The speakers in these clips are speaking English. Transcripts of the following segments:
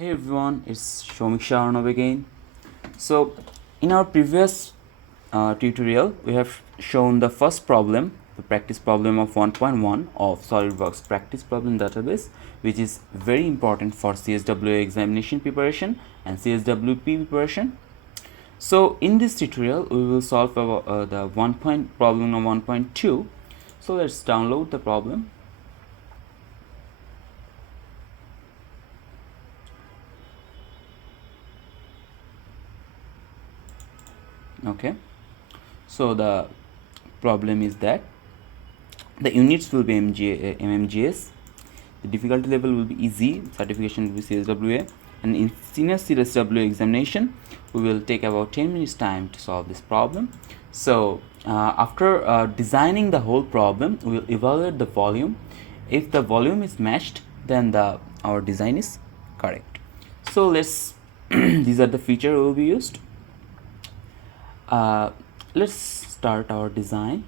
Hey everyone, it's Soumik again. So, in our previous tutorial, we have shown the first problem, the practice problem of 1.1 of SolidWorks Practice Problem database, which is very important for CSWA examination preparation and CSWP preparation. So, in this tutorial, we will solve the problem of 1.2. So, let's download the problem. Okay, so the problem is that the units will be mmgs, the difficulty level will be easy, certification will be CSWA, and in senior CSWA examination we will take about 10 minutes time to solve this problem. So after designing the whole problem, we will evaluate the volume. If the volume is matched, then our design is correct. So let's these are the features will be used. Let's start our design.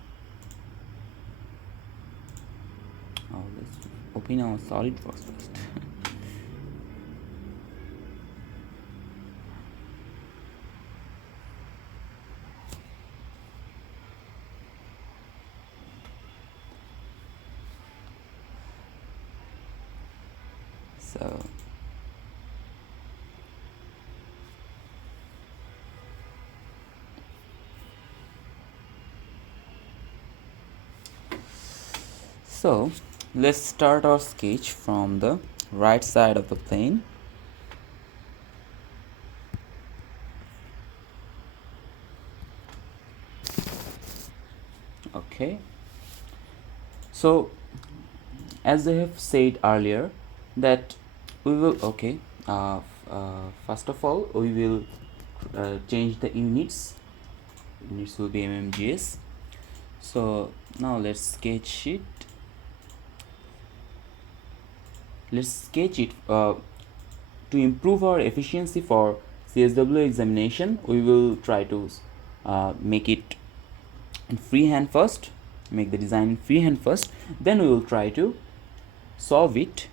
Let's open our SolidWorks first. So let's start our sketch from the right side of the plane. Okay, so as I have said earlier that we will first of all we will change the units will be mmgs. So now let's sketch it. To improve our efficiency for CSW examination. We will try to make it in freehand first, make the design in freehand first, then we will try to solve it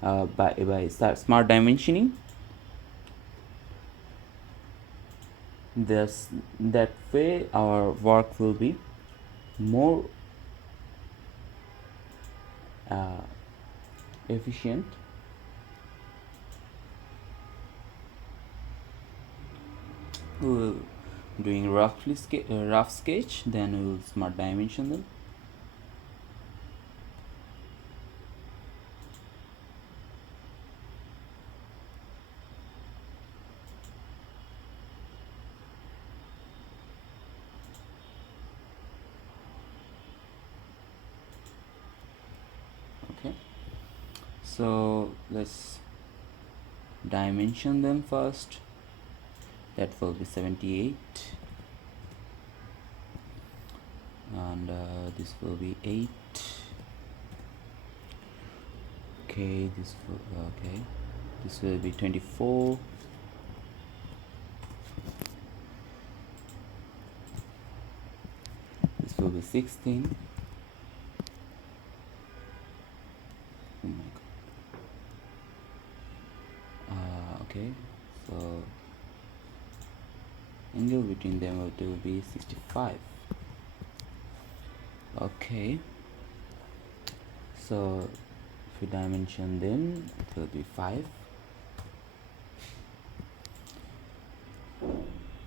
by smart dimensioning. That way our work will be more efficient. We will doing rough sketch, then we will smart dimension them. Okay, so let's dimension them first. That will be 78, and this will be 8. Okay, this will be 24. This will be 16. Oh my god. Okay, so angle between them will be 65. Okay, so if we dimension them, it will be 5.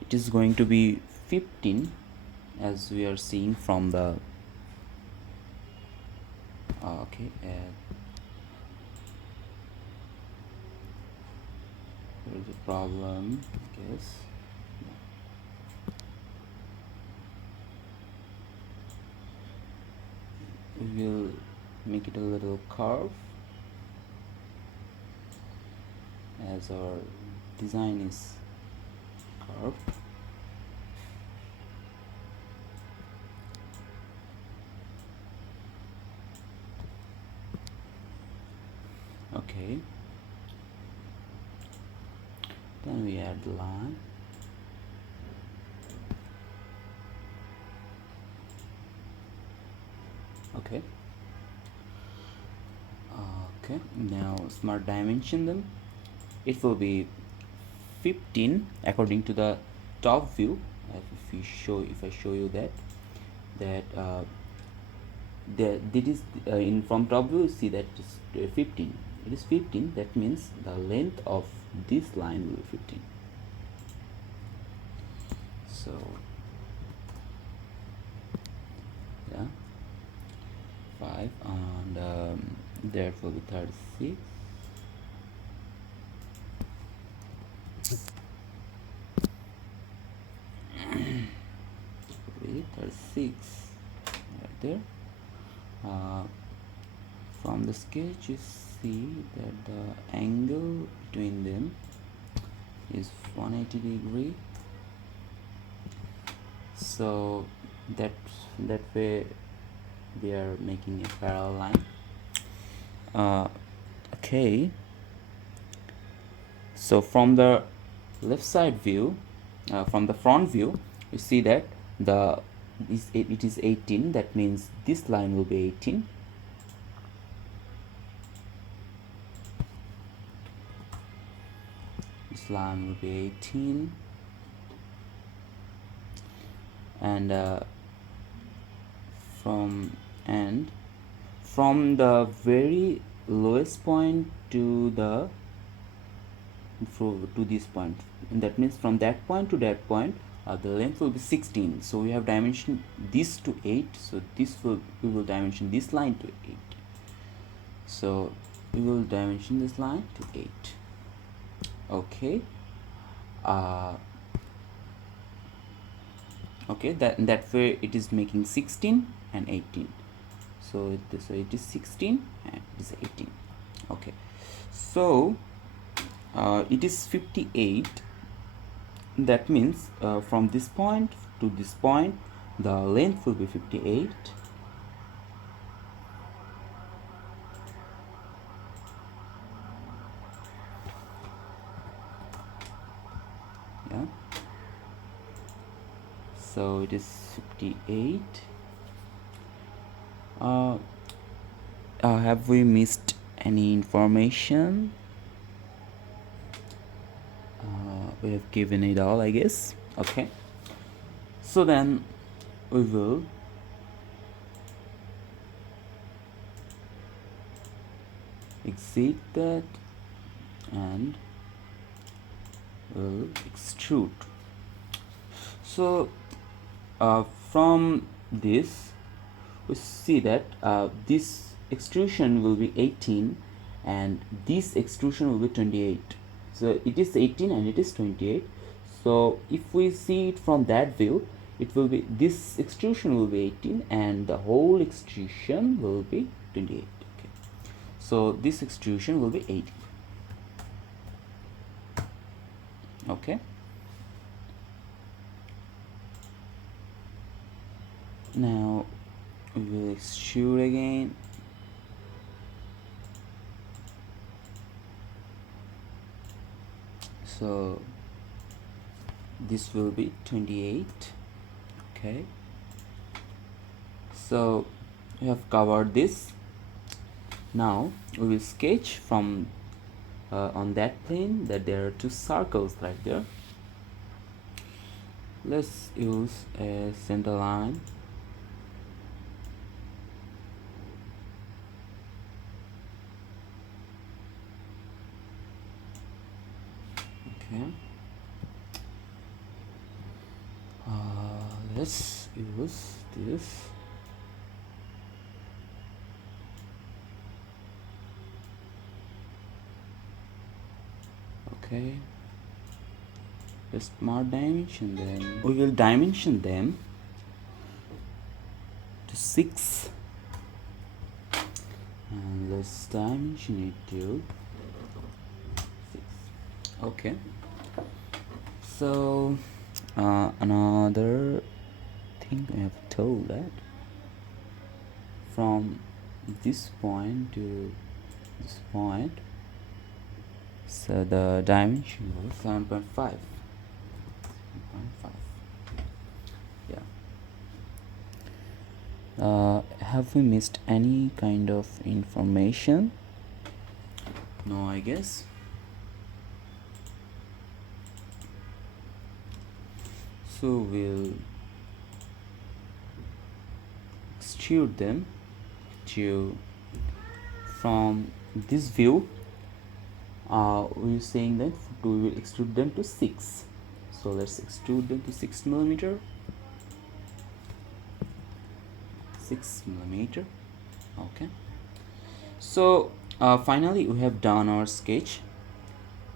It is going to be 15, as we are seeing from the there is a problem, I guess. We will make it a little curve, as our design is curved. Okay, then we add the line. Okay, now smart dimension them. it will be 15 according to the top view. If I show you that that is in from top view, you see that it is 15. It is 15. That means the length of this line will be 15. So yeah, 5, and that will be 36. Wait, 36 right there. From the sketch you see that the angle between them is 180 degree, so that way we are making a parallel line. Okay, so from the left side view, from the front view, you see that it is 18. That means this line will be 18. This line will be 18, and from the very lowest point to this point, and that means from that point to that point, the length will be 16. So we have dimensioned this to 8, so we will dimension this line to 8. So we will dimension this line to 8. Okay, okay, that way it is making 16 and 18. So it is 16 and it is 18. Okay, so it is 58. That means from this point to this point, the length will be 58. Yeah, so it is 58. Have we missed any information? We have given it all, I guess. Okay, so then we will exit that and will extrude. So from this we see that this extrusion will be 18 and this extrusion will be 28. So it is 18 and it is 28. So if we see it from that view, it will be, this extrusion will be 18 and the whole extrusion will be 28. Okay, so this extrusion will be 18. Okay, now we will extrude again. So this will be 28. Okay, so we have covered this. Now we will sketch from on that plane that there are two circles right there. Let's use a center line. Okay, let's use this. Okay, let's mark dimension them. We will dimension them to 6, and let's dimension it to 6. Okay, so another thing I have told that from this point to this point, so the dimension was 7.5. Yeah. Have we missed any kind of information? No, I guess. So we'll extrude them to from this view. We're saying that we will extrude them to 6. So let's extrude them to 6 millimeter. 6 millimeter. Okay. So finally we have done our sketch.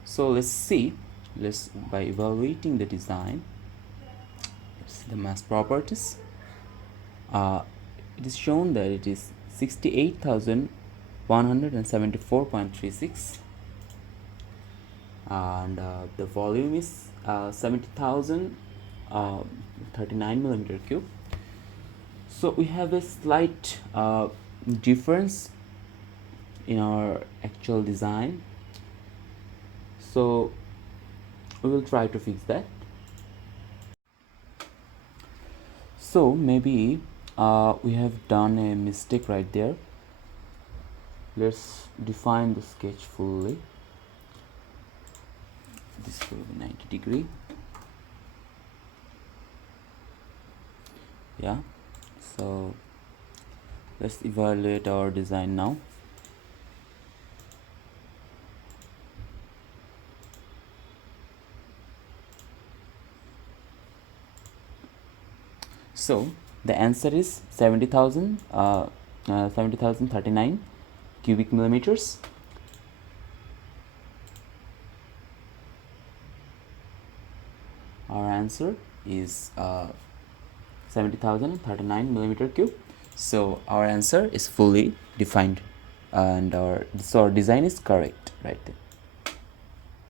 So let's see. Let's by evaluating the design. Let's see the mass properties. It is shown that it is 68,174.36 and the volume is 70,039 millimeter cube. So we have a slight difference in our actual design, so we will try to fix that. So maybe we have done a mistake right there. Let's define the sketch fully. This will be 90 degree. Yeah, so let's evaluate our design now. So the answer is 70,039 cubic millimeters. Our answer is 70,039 millimeter cube. So our answer is fully defined and our design is correct right there.